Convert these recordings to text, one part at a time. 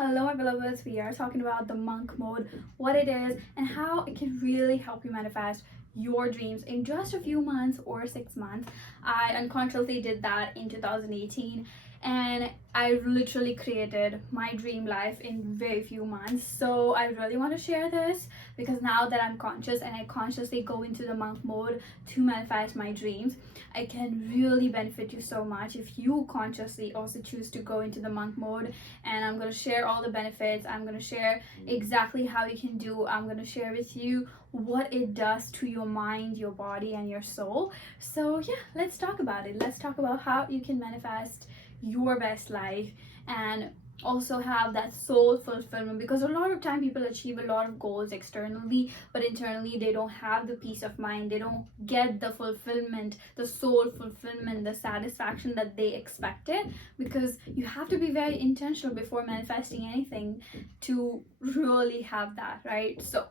Hello, my beloveds. We are talking about the monk mode, what it is, and how it can really help you manifest your dreams in just a few months or 6 months. I unconsciously did that in 2018, and I literally created my dream life in very few months. So I really want to share this because now that I'm conscious and I consciously go into the monk mode to manifest my dreams, I can really benefit you so much if you consciously also choose to go into the monk mode. And I'm going to share all the benefits. I'm going to share exactly how you can do. I'm going to share with you what it does to your mind, your body, and your soul. So yeah, let's talk about it. Let's talk about how you can manifest your best life and also have that soul fulfillment, because a lot of time people achieve a lot of goals externally, but internally they don't have the peace of mind. They don't get the fulfillment, the soul fulfillment, the satisfaction that they expected, because you have to be very intentional before manifesting anything to really have that, right? So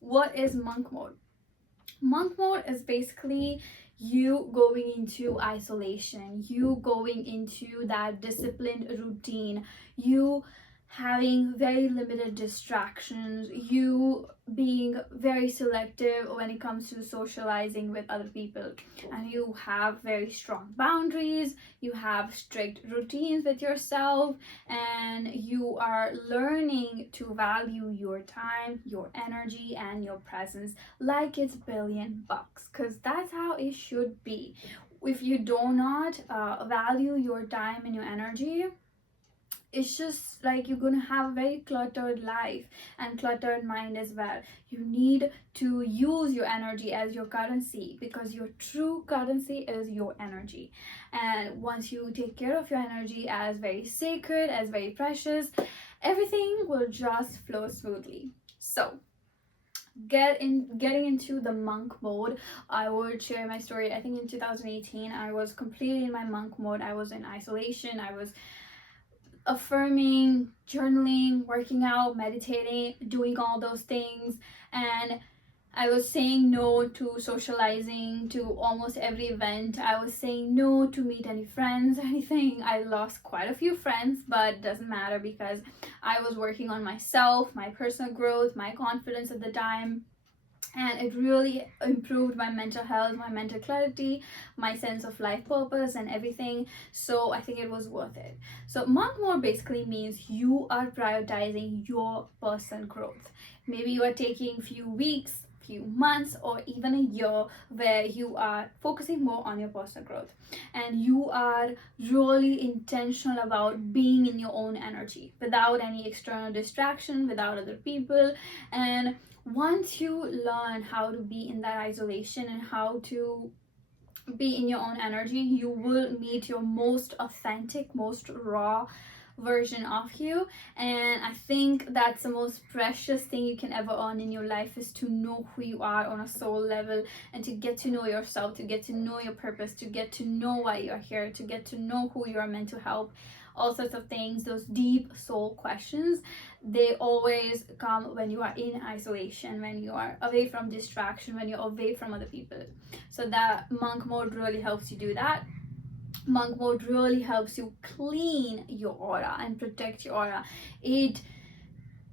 what is monk mode? Monk mode is basically you going into isolation, you going into that disciplined routine, you having very limited distractions, you being very selective when it comes to socializing with other people, and you have very strong boundaries, you have strict routines with yourself, and you are learning to value your time, your energy, and your presence like it's $1 billion, because that's how it should be. If you do not value your time and your energy, it's just like you're gonna have a very cluttered life and cluttered mind as well. You need to use your energy as your currency, because your true currency is your energy. And once you take care of your energy as very sacred, as very precious, everything will just flow smoothly. So getting into the monk mode, I would share my story. I think in 2018 I was completely in my monk mode. I was in isolation. I was affirming, journaling, working out, meditating, doing all those things, and I was saying no to socializing, to almost every event. I was saying no to meet any friends, anything. I lost quite a few friends, but it doesn't matter because I was working on myself, my personal growth, my confidence at the time, and it really improved my mental health, my mental clarity, my sense of life purpose, and everything. So I think it was worth it. So monk mode basically means you are prioritizing your personal growth. Maybe you are taking few weeks, few months, or even a year where you are focusing more on your personal growth, and you are really intentional about being in your own energy without any external distraction, without other people. And once you learn how to be in that isolation and how to be in your own energy, you will meet your most authentic, most raw version of you. And I think that's the most precious thing you can ever earn in your life, is to know who you are on a soul level, and to get to know yourself, to get to know your purpose, to get to know why you're here, to get to know who you are meant to help. All sorts of things, those deep soul questions, they always come when you are in isolation, when you are away from distraction, when you're away from other people. So that monk mode really helps you do that. Monk mode really helps you clean your aura and protect your aura. And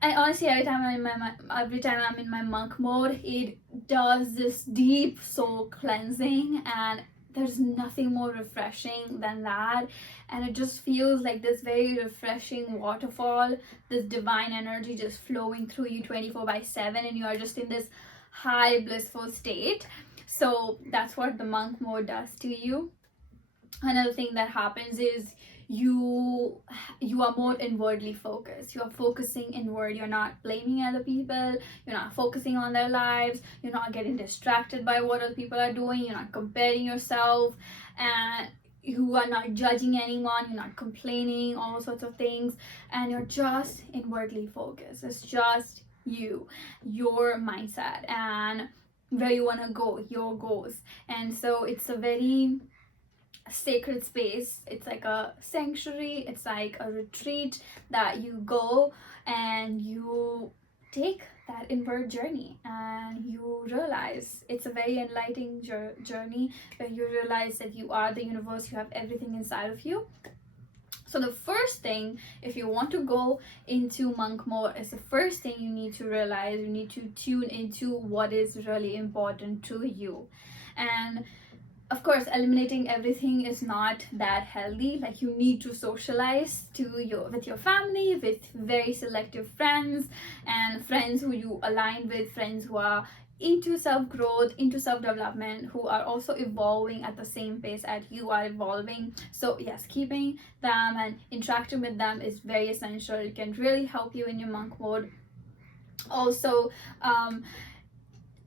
honestly, every time I'm in my monk mode, it does this deep soul cleansing, and there's nothing more refreshing than that. And it just feels like this very refreshing waterfall, this divine energy just flowing through you 24/7, and you are just in this high blissful state. So that's what the monk mode does to you. Another thing that happens is you are more inwardly focused. You're focusing inward. You're not blaming other people, you're not focusing on their lives, you're not getting distracted by what other people are doing, you're not comparing yourself, and you are not judging anyone, you're not complaining, all sorts of things, and you're just inwardly focused. It's just you, your mindset, and where you want to go, your goals. And so it's a very sacred space. It's like a sanctuary, it's like a retreat that you go and you take that inward journey, and you realize it's a very enlightening journey where you realize that you are the universe, you have everything inside of you. So the first thing, if you want to go into monk mode, is the first thing you need to realize, you need to tune into what is really important to you. And of course, eliminating everything is not that healthy. Like, you need to socialize with your family, with very selective friends, and friends who you align with, friends who are into self-growth, into self-development, who are also evolving at the same pace as you are evolving. So yes, keeping them and interacting with them is very essential. It can really help you in your monk mode. Also,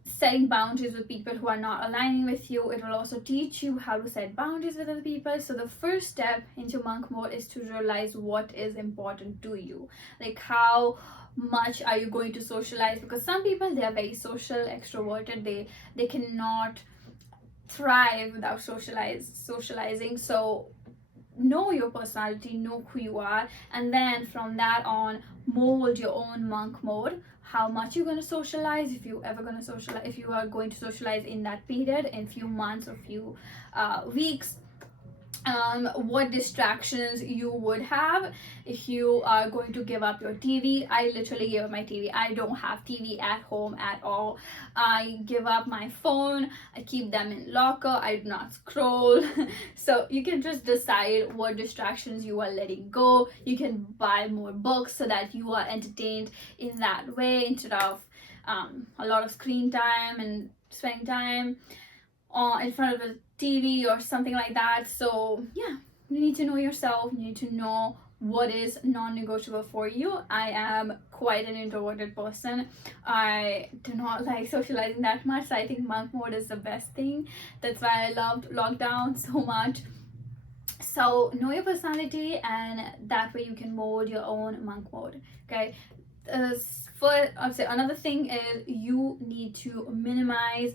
setting boundaries with people who are not aligning with you. It will also teach you how to set boundaries with other people. So the first step into monk mode is to realize what is important to you. Like, how much are you going to socialize? Because some people, they are very social, extroverted, they cannot thrive without socializing. So know your personality, know who you are, and then from that on, mold your own monk mode. How much you're going to socialize, if you ever going to socialize, if you are going to socialize in that period, in few months or few weeks. What distractions you would have if you are going to give up your TV. I literally give up my TV. I don't have TV at home at all. I give up my phone. I keep them in locker. I do not scroll. So you can just decide what distractions you are letting go. You can buy more books so that you are entertained in that way, instead of a lot of screen time and spending time in front of the TV or something like that. So yeah, you need to know yourself. You need to know what is non-negotiable for you. I am quite an introverted person. I do not like socializing that much, so I think monk mode is the best thing. That's why I loved lockdown so much. So know your personality, and that way you can mold your own monk mode. Okay. I'd say another thing is you need to minimize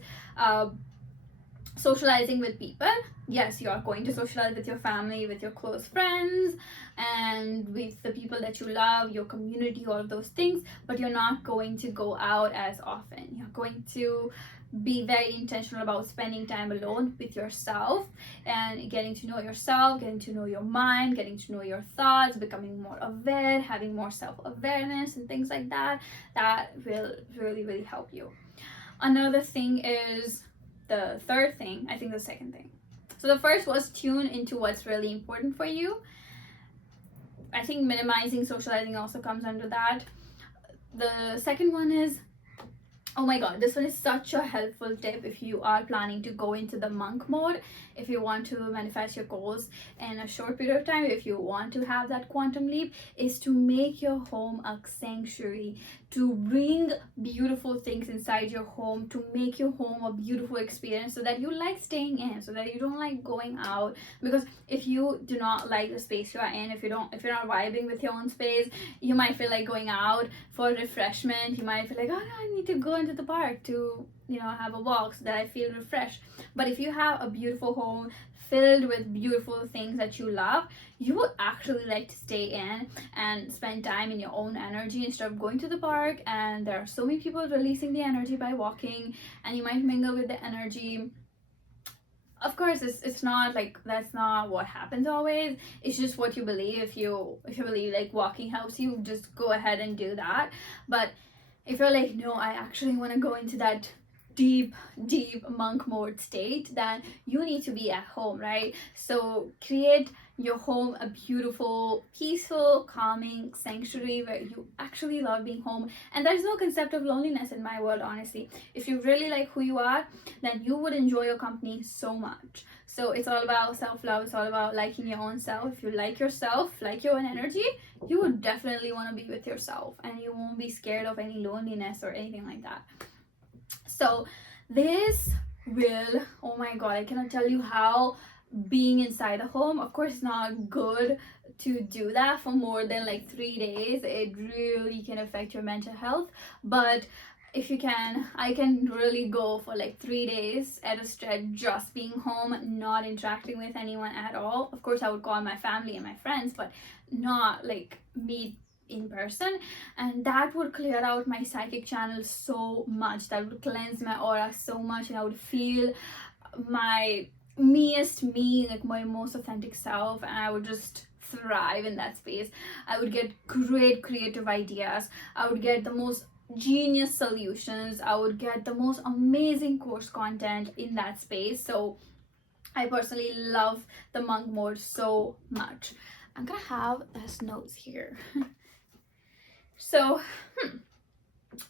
socializing with people. Yes, you are going to socialize with your family, with your close friends, and with the people that you love, your community, all of those things, but you're not going to go out as often. You're going to be very intentional about spending time alone with yourself and getting to know yourself, getting to know your mind, getting to know your thoughts, becoming more aware, having more self-awareness and things like that. That will really, really help you. Another thing is the third thing, I think the second thing. So the first was tune into what's really important for you. I think minimizing socializing also comes under that. The second one is, oh my god, this one is such a helpful tip if you are planning to go into the monk mode, if you want to manifest your goals in a short period of time, if you want to have that quantum leap, is to make your home a sanctuary, to bring beautiful things inside your home, to make your home a beautiful experience, so that you like staying in, so that you don't like going out. Because if you do not like the space you are in, if you're not vibing with your own space, you might feel like going out for refreshment. You might feel like, oh no, I need to go into the park to have a walk so that I feel refreshed. But if you have a beautiful home filled with beautiful things that you love, you would actually like to stay in and spend time in your own energy instead of going to the park. And there are so many people releasing the energy by walking, and you might mingle with the energy. Of course, it's not like that's not what happens always. It's just what you believe. If you believe like walking helps you, just go ahead and do that. But if you're like, no, I actually want to go into that deep monk mode state, then you need to be at home, right? So create your home a beautiful, peaceful, calming sanctuary where you actually love being home. And there's no concept of loneliness in my world, honestly. If you really like who you are, then you would enjoy your company so much. So it's all about self-love. It's all about liking your own self. If you like yourself, like your own energy, you would definitely want to be with yourself, and you won't be scared of any loneliness or anything like that. So this will, oh my god, I cannot tell you how being inside a home, of course it's not good to do that for more than like 3 days. It really can affect your mental health. But if you can, I can really go for like 3 days at a stretch, just being home, not interacting with anyone at all. Of course I would call my family and my friends, but not like meet in person, and that would clear out my psychic channel so much. That would cleanse my aura so much, and I would feel my meest me, like my most authentic self, and I would just thrive in that space. I would get great creative ideas. I would get the most genius solutions. I would get the most amazing course content in that space. So I personally love the monk mode so much. I'm gonna have this notes here. So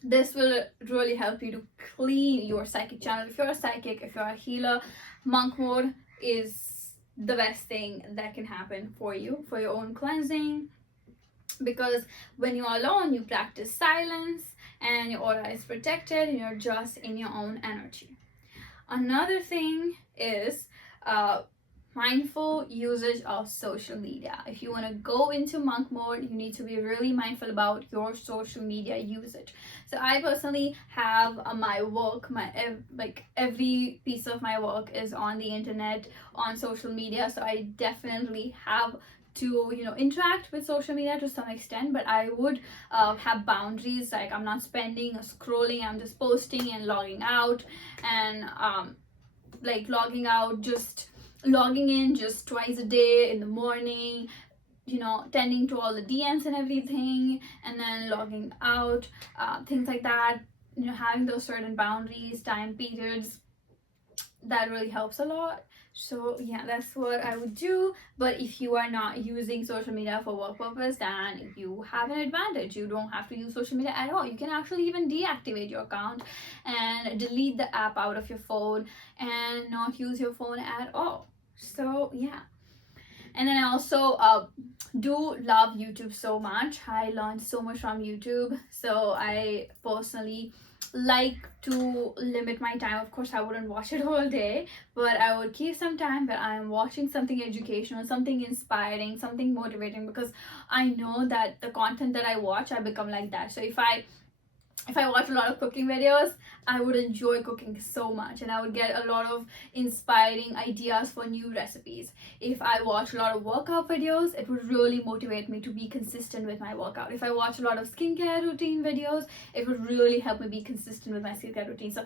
this will really help you to clean your psychic channel. If you're a psychic, if you're a healer, monk mode is the best thing that can happen for you, for your own cleansing. Because when you're alone, you practice silence and your aura is protected and you're just in your own energy. Another thing is mindful usage of social media. If you want to go into monk mode, you need to be really mindful about your social media usage. So I personally have my work, like every piece of my work is on the internet, on social media. So I definitely have to interact with social media to some extent, but I would have boundaries. Like, I'm not spending or scrolling, I'm just posting and logging out, and like logging in just twice a day in the morning, tending to all the DMs and everything, and then logging out, things like that. Having those certain boundaries, time periods, that really helps a lot. So yeah, that's what I would do. But if you are not using social media for work purpose, then you have an advantage. You don't have to use social media at all. You can actually even deactivate your account and delete the app out of your phone and not use your phone at all. So yeah. And then I also do love YouTube so much. I learned so much from YouTube. So I personally like to limit my time. Of course, I wouldn't watch it all day, but I would keep some time where I'm watching something educational, something inspiring, something motivating, because I know that the content that I watch, I become like that. So if I watch a lot of cooking videos, I would enjoy cooking so much and I would get a lot of inspiring ideas for new recipes. If I watch a lot of workout videos, it would really motivate me to be consistent with my workout. If I watch a lot of skincare routine videos, it would really help me be consistent with my skincare routine. So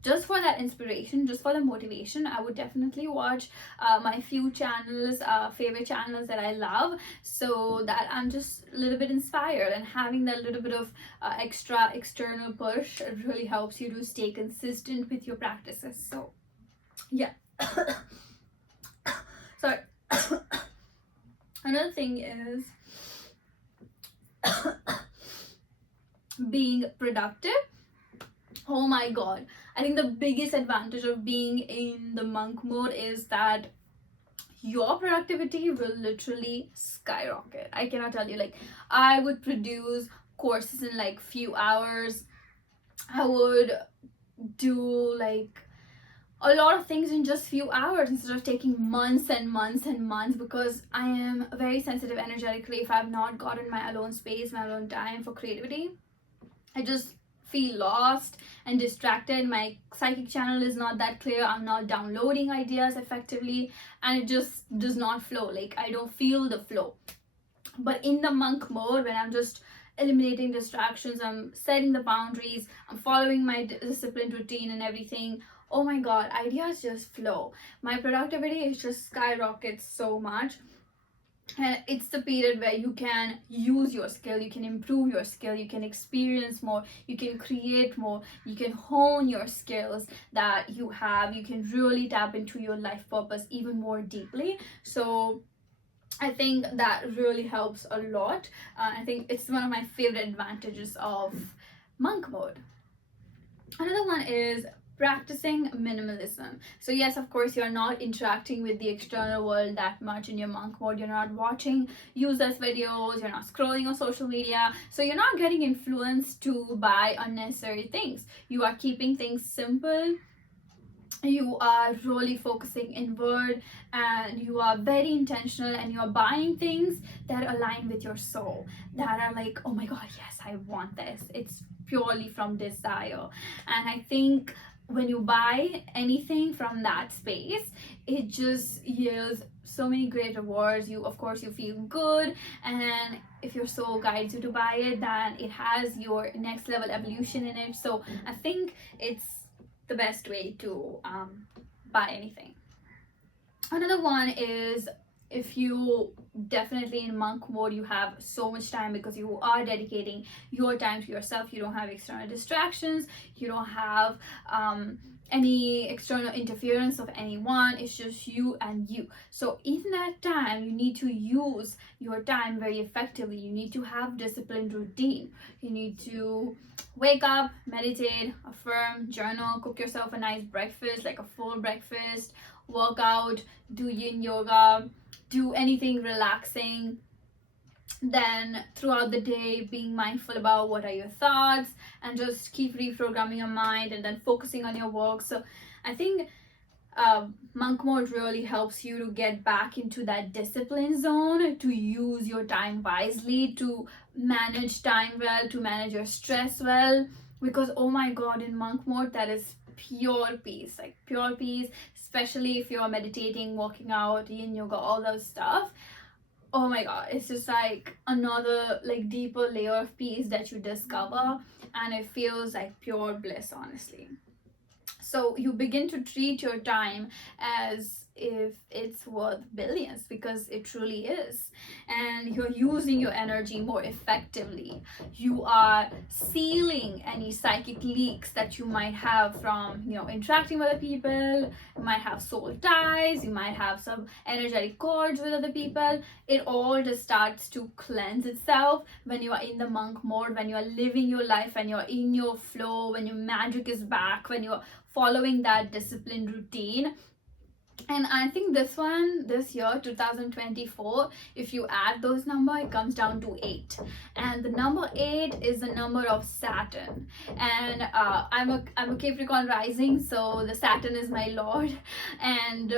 just for that inspiration, just for the motivation, I would definitely watch my few channels, favorite channels that I love, so that I'm just a little bit inspired, and having that little bit of extra external push really helps you to stay consistent with your practices. So yeah. Sorry. Another thing is being productive. Oh my god, I think the biggest advantage of being in the monk mode is that your productivity will literally skyrocket. I cannot tell you, like, I would produce courses in like few hours. I would do like a lot of things in just few hours instead of taking months and months and months, because I am very sensitive energetically. If I've not gotten my alone space, my alone time for creativity, I just feel lost and distracted. My psychic channel is not that clear. I'm not downloading ideas effectively, and it just does not flow. Like, I don't feel the flow. But in the monk mode, when I'm just eliminating distractions, I'm setting the boundaries, I'm following my disciplined routine and everything, oh my god, ideas just flow. My productivity is just skyrockets so much. And it's the period where you can use your skill, you can improve your skill, you can experience more, you can create more, you can hone your skills that you have, you can really tap into your life purpose even more deeply. So I think that really helps a lot. I think it's one of my favorite advantages of monk mode. Another one is practicing minimalism. So yes, of course, you're not interacting with the external world that much in your monk mode. You're not watching useless videos, you're not scrolling on social media, so you're not getting influenced to buy unnecessary things. You are keeping things simple, you are really focusing inward, and you are very intentional, and you're buying things that align with your soul, that are like, oh my god, yes, I want this. It's purely from desire. And I think when you buy anything from that space, it just yields so many great rewards. You, of course, you feel good, and if your soul guides you to buy it, then it has your next level evolution in it. So I think it's the best way to buy anything. Another one is if you definitely in monk mode, you have so much time because you are dedicating your time to yourself. You don't have external distractions, you don't have any external interference of anyone. It's just you and you. So in that time, you need to use your time very effectively. You need to have disciplined routine. You need to wake up, meditate, affirm, journal, cook yourself a nice breakfast, like a full breakfast, work out, do yin yoga, do anything relaxing. Then throughout the day, being mindful about what are your thoughts, and just keep reprogramming your mind and then focusing on your work. So I think monk mode really helps you to get back into that discipline zone, to use your time wisely, to manage time well, to manage your stress well. Because oh my god, in monk mode, that is pure peace, like pure peace, especially if you're meditating, working out, yin yoga, all those stuff. Oh my god, it's just like another like deeper layer of peace that you discover, and it feels like pure bliss, honestly. So you begin to treat your time as if it's worth billions, because it truly is, and you're using your energy more effectively. You are sealing any psychic leaks that you might have from, you know, interacting with other people. You might have soul ties, you might have some energetic cords with other people. It all just starts to cleanse itself when you are in the monk mode, when you are living your life, when you're in your flow, when your magic is back, when you're following that disciplined routine. And I think this year 2024, if you add those numbers, it comes down to 8, and the number 8 is the number of Saturn. And I'm a Capricorn rising, so the Saturn is my lord. And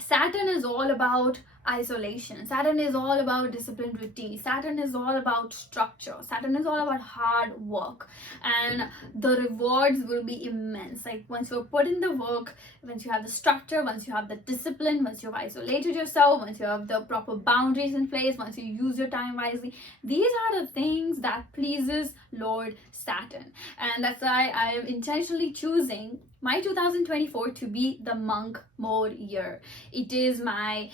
Saturn is all about isolation. Saturn is all about disciplined routine. Saturn is all about structure. Saturn is all about hard work. And the rewards will be immense. Like once you put in the work, once you have the structure, once you have the discipline, once you've isolated yourself, once you have the proper boundaries in place, once you use your time wisely, these are the things that pleases Lord Saturn. And that's why I am intentionally choosing my 2024 to be the monk mode year. It is my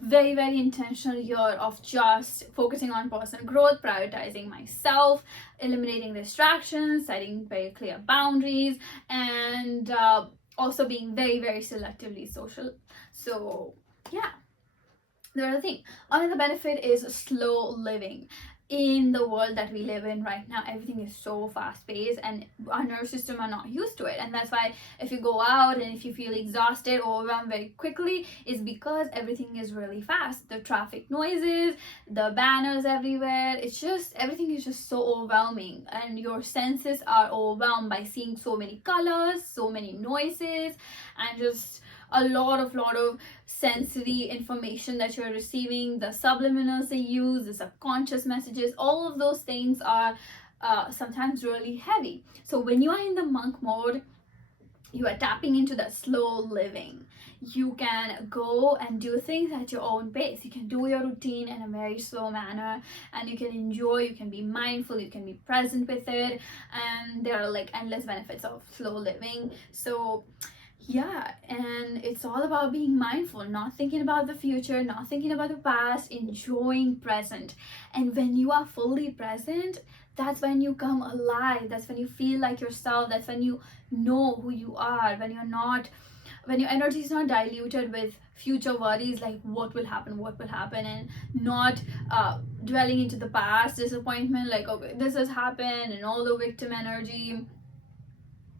very, very intentional year of just focusing on personal growth, prioritizing myself, eliminating distractions, setting very clear boundaries, and also being very, very selectively social. So yeah, the other thing, another benefit is slow living. In the world that we live in right now, everything is so fast paced, and our nervous system are not used to it. And that's why if you go out and if you feel exhausted or overwhelmed very quickly, it's because everything is really fast. The traffic noises, the banners everywhere, it's just everything is just so overwhelming, and your senses are overwhelmed by seeing so many colors, so many noises, and just a lot of sensory information that you're receiving, the subliminals they use, the subconscious messages, all of those things are sometimes really heavy. So when you are in the monk mode, you are tapping into that slow living. You can go and do things at your own pace. You can do your routine in a very slow manner, and you can enjoy, you can be mindful, you can be present with it, and there are like endless benefits of slow living. So yeah, and it's all about being mindful, not thinking about the future, not thinking about the past, enjoying present. And when you are fully present, that's when you come alive. That's when you feel like yourself. That's when you know who you are. When your energy is not diluted with future worries like what will happen, and not dwelling into the past disappointment, like okay, this has happened, and all the victim energy.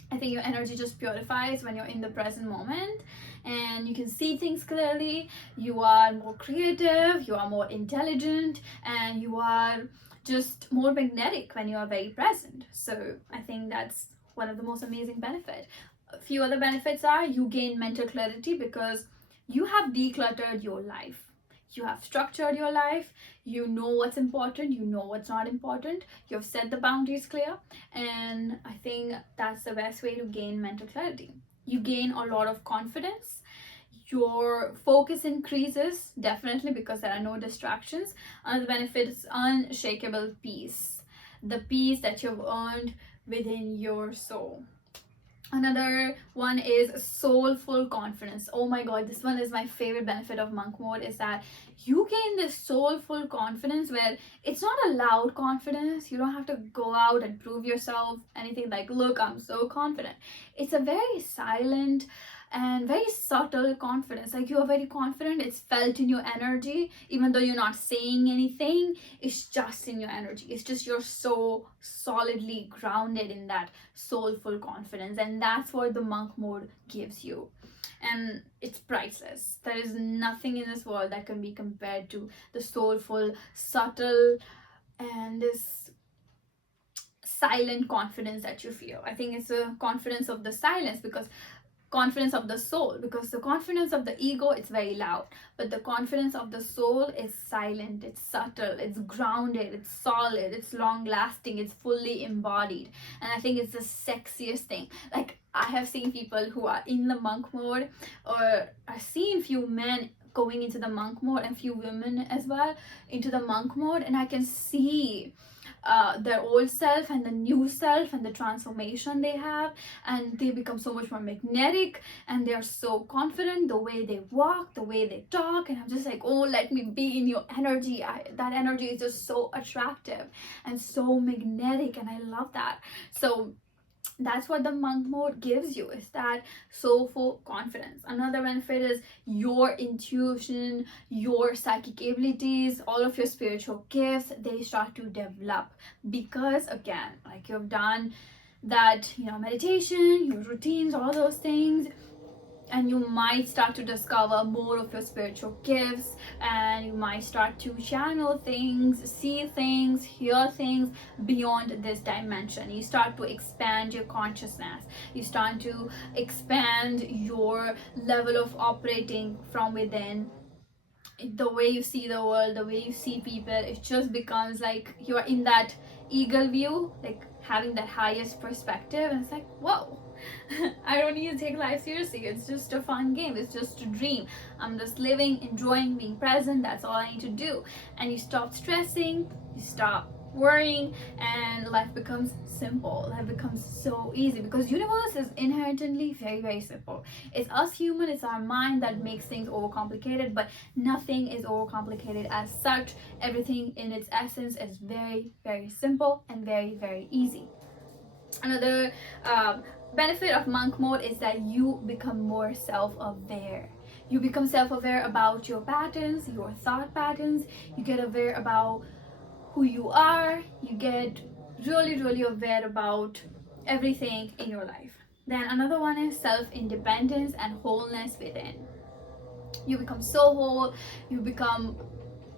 I think your energy just purifies when you're in the present moment, and you can see things clearly. You are more creative, you are more intelligent, and you are just more magnetic when you are very present. So I think that's one of the most amazing benefits. A few other benefits are you gain mental clarity because you have decluttered your life. You have structured your life, you know what's important, you know what's not important, you have set the boundaries clear, and I think that's the best way to gain mental clarity. You gain a lot of confidence, your focus increases definitely because there are no distractions. Another benefit is unshakable peace, the peace that you've earned within your soul. Another one is soulful confidence. Oh my god, this one is my favorite benefit of monk mode, is that you gain this soulful confidence where it's not a loud confidence. You don't have to go out and prove yourself anything like, look, I'm so confident. It's a very silent and very subtle confidence. Like, you are very confident, it's felt in your energy, even though you're not saying anything. It's just in your energy. It's just you're so solidly grounded in that soulful confidence, and that's what the monk mode gives you. And it's priceless. There is nothing in this world that can be compared to the soulful, subtle, and this silent confidence that you feel. I think it's a confidence of the silence, because confidence of the soul, because the confidence of the ego, it's very loud, but the confidence of the soul is silent, it's subtle, it's grounded, it's solid, it's long lasting, it's fully embodied. And I think it's the sexiest thing. Like, I have seen people who are in the monk mode, or I've seen few men going into the monk mode and few women as well into the monk mode, and I can see their old self and the new self and the transformation they have, and they become so much more magnetic, and they are so confident, the way they walk, the way they talk, and I'm just like, oh, let me be in your energy. That energy is just so attractive and so magnetic, and I love that. So that's what the monk mode gives you, is that soulful confidence. Another benefit is your intuition, your psychic abilities, all of your spiritual gifts, they start to develop, because again, like, you've done that, meditation, your routines, all those things, and you might start to discover more of your spiritual gifts, and you might start to channel things, see things, hear things beyond this dimension. You start to expand your consciousness, you start to expand your level of operating from within. The way you see the world, the way you see people, it just becomes like you're in that eagle view, like having that highest perspective, and it's like, whoa. I don't need to take life seriously. It's just a fun game. It's just a dream. I'm just living, enjoying, being present. That's all I need to do. And you stop stressing, you stop worrying, and life becomes simple. Life becomes so easy, because universe is inherently very, very simple. It's us human, it's our mind that makes things overcomplicated, but nothing is overcomplicated as such. Everything in its essence is very, very simple and very, very easy. Another benefit of monk mode is that you become more self-aware. You become self-aware about your patterns, your thought patterns. You get aware about who you are. You get really, really aware about everything in your life. Then another one is self-independence and wholeness within. You become so whole. You become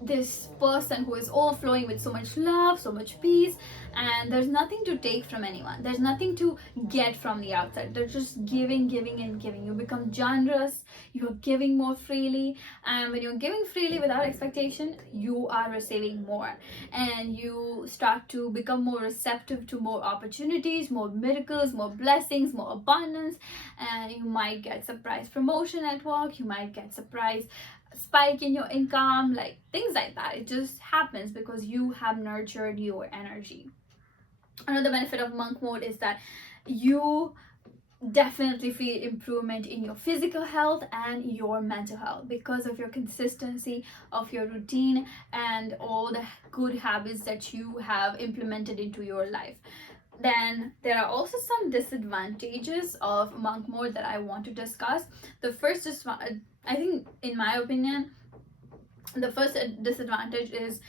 this person who is overflowing with so much love, so much peace, and there's nothing to take from anyone. There's nothing to get from the outside. They're just giving, giving, and giving. You become generous, you're giving more freely, and when you're giving freely without expectation, you are receiving more, and you start to become more receptive to more opportunities, more miracles, more blessings, more abundance, and you might get surprise promotion at work, you might get surprise spike in your income, like things like that. It just happens because you have nurtured your energy. Another benefit of monk mode is that you definitely feel improvement in your physical health and your mental health, because of your consistency of your routine and all the good habits that you have implemented into your life. Then there are also some disadvantages of monk mode that I want to discuss. The first is, I think, in my opinion, the first disadvantage is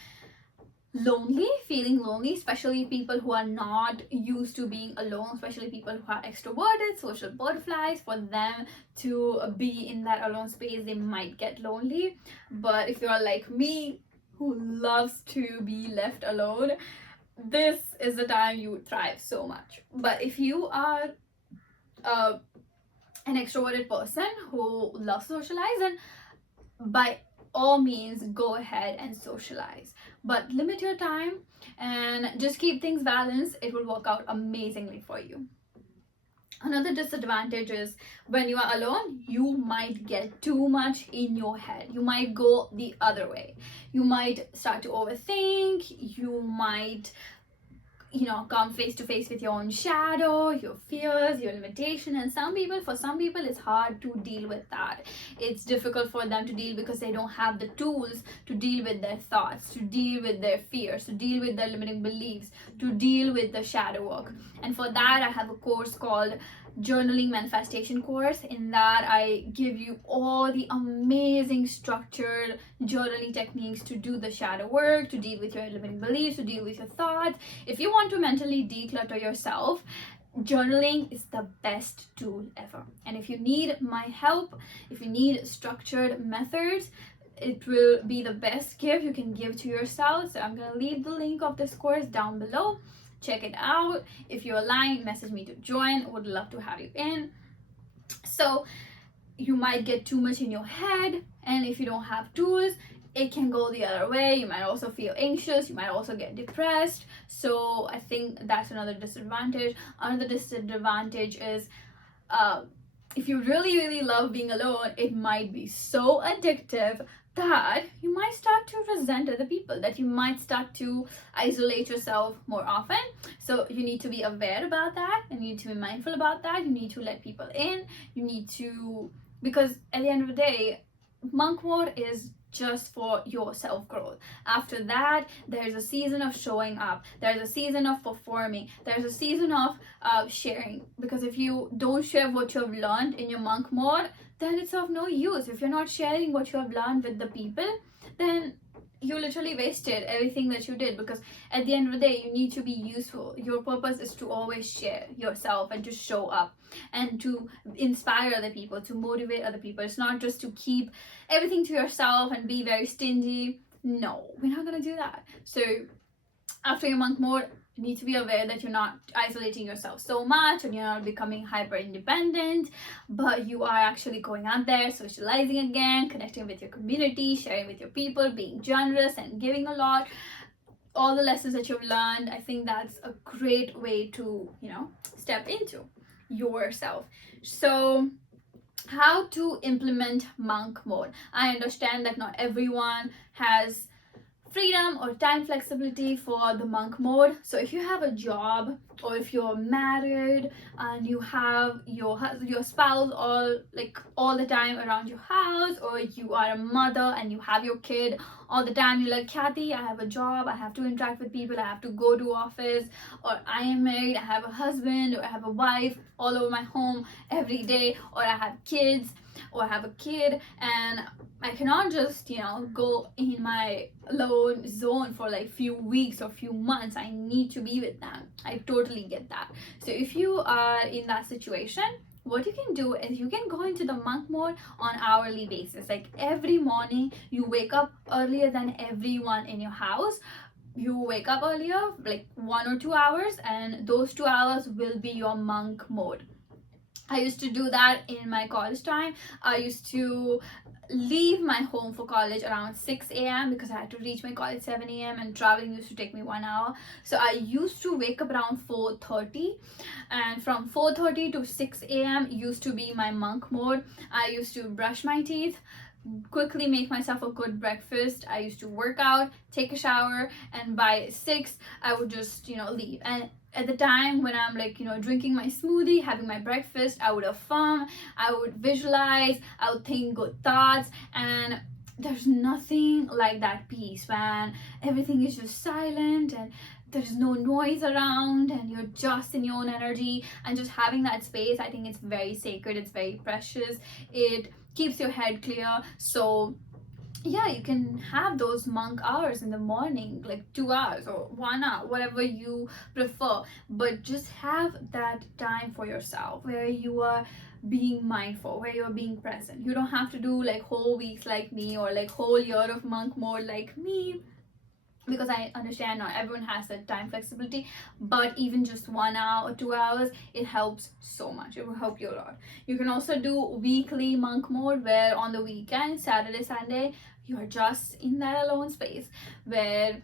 feeling lonely, especially people who are not used to being alone, especially people who are extroverted, social butterflies. For them to be in that alone space, they might get lonely. But if you're like me, who loves to be left alone, this is the time you thrive so much. But if you are an extroverted person who loves socializing, by all means go ahead and socialize, but limit your time and just keep things balanced. It will work out amazingly for you. Another disadvantage is when you are alone, you might get too much in your head. You might go the other way. You might start to overthink. You might come face to face with your own shadow, your fears, your limitation. And for some people it's hard to deal with that. It's difficult for them to deal because they don't have the tools to deal with their thoughts, to deal with their fears, to deal with their limiting beliefs, to deal with the shadow work. And for that I have a course called Journaling Manifestation course. In that I give you all the amazing structured journaling techniques to do the shadow work, to deal with your limiting beliefs, to deal with your thoughts. If you want to mentally declutter yourself, journaling is the best tool ever. And if you need my help, if you need structured methods, it will be the best gift you can give to yourself. So I'm going to leave the link of this course down below. Check it out. If you're aligned, message me to join. Would love to have you in. So you might get too much in your head, and if you don't have tools, it can go the other way. You might also feel anxious, you might also get depressed. So I think that's another disadvantage. Another disadvantage is if you really love being alone, it might be so addictive that you might start to resent other people, that you might start to isolate yourself more often. So you need to be aware about that, and you need to be mindful about that. You need to let people in. You need to, because at the end of the day, monk mode is just for your self-growth. After that, there's a season of showing up, there's a season of performing, there's a season of sharing. Because if you don't share what you have learned in your monk mode, then it's of no use. If you're not sharing what you have learned with the people, then you literally wasted everything that you did. Because at the end of the day, you need to be useful. Your purpose is to always share yourself and to show up and to inspire other people, to motivate other people. It's not just to keep everything to yourself and be very stingy. No, we're not going to do that. So after your monk mode, you need to be aware that you're not isolating yourself so much and you're not becoming hyper independent, but you are actually going out there, socializing again, connecting with your community, sharing with your people, being generous and giving a lot. All the lessons that you've learned, I think that's a great way to, step into yourself. So how to implement monk mode. I understand that not everyone has freedom or time flexibility for the monk mode. So if you have a job, or if you're married and you have your spouse all the time around your house, or you are a mother and you have your kid all the time, you're like, Kathy, I have a job, I have to interact with people, I have to go to office, or I am married, I have a husband, or I have a wife all over my home every day, or I have kids, or I have a kid, and I cannot just go in my alone zone for like few weeks or few months. I need to be with them. I totally get that. So if you are in that situation, what you can do is you can go into the monk mode on hourly basis. Like every morning you wake up earlier than everyone in your house. You wake up earlier, like 1 or 2 hours, and those 2 hours will be your monk mode. I used to do that in my college time. I used to leave my home for college around 6 a.m. because I had to reach my college 7 a.m. and traveling used to take me 1 hour. So I used to wake up around 4:30, and from 4:30 to 6 a.m. used to be my monk mode. I used to brush my teeth, quickly make myself a good breakfast. I used to work out, take a shower, and by 6 I would just leave. And at the time when I'm drinking my smoothie, having my breakfast, I would affirm, I would visualize, I would think good thoughts. And there's nothing like that peace when everything is just silent and there's no noise around and you're just in your own energy. And just having that space, I think it's very sacred, it's very precious, it keeps your head clear. So yeah, you can have those monk hours in the morning, like 2 hours or 1 hour, whatever you prefer, but just have that time for yourself where you are being mindful, where you're being present. You don't have to do like whole weeks like me, or like whole year of monk mode like me, because I understand not everyone has that time flexibility. But even just 1 hour or 2 hours, it helps so much. It will help you a lot. You can also do weekly monk mode, where on the weekend, Saturday, Sunday, you are just in that alone space where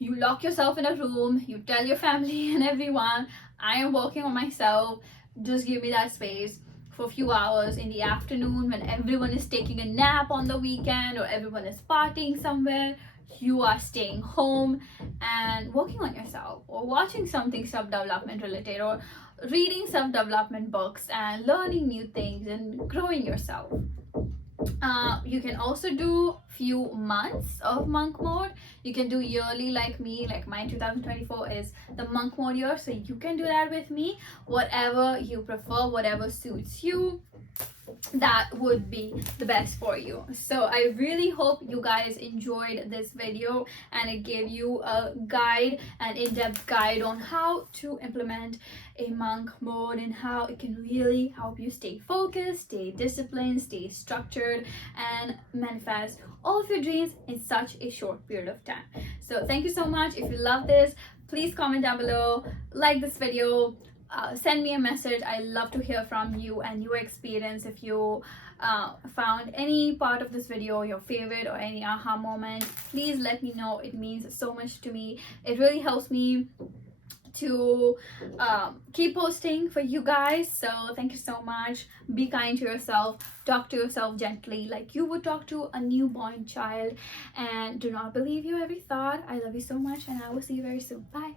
you lock yourself in a room, you tell your family and everyone, I am working on myself, just give me that space for a few hours in the afternoon when everyone is taking a nap on the weekend or everyone is partying somewhere. you are staying home and working on yourself, or watching something self-development related, or reading self-development books and learning new things and growing yourself. You can also do few months of monk mode. You can do yearly like me, like my 2024 is the monk mode year, so you can do that with me. Whatever you prefer, whatever suits you, that would be the best for you. So I really hope you guys enjoyed this video and it gave you a guide, an in-depth guide on how to implement a monk mode and how it can really help you stay focused, stay disciplined, stay structured, and manifest all of your dreams in such a short period of time. So thank you so much. If you love this, please comment down below, like this video, send me a message. I love to hear from you and your experience. If you found any part of this video your favorite or any aha moment, please let me know. It means so much to me. It really helps me to keep posting for you guys. So thank you so much. Be kind to yourself, talk to yourself gently like you would talk to a newborn child, and do not believe your every thought. I love you so much, and I will see you very soon. Bye.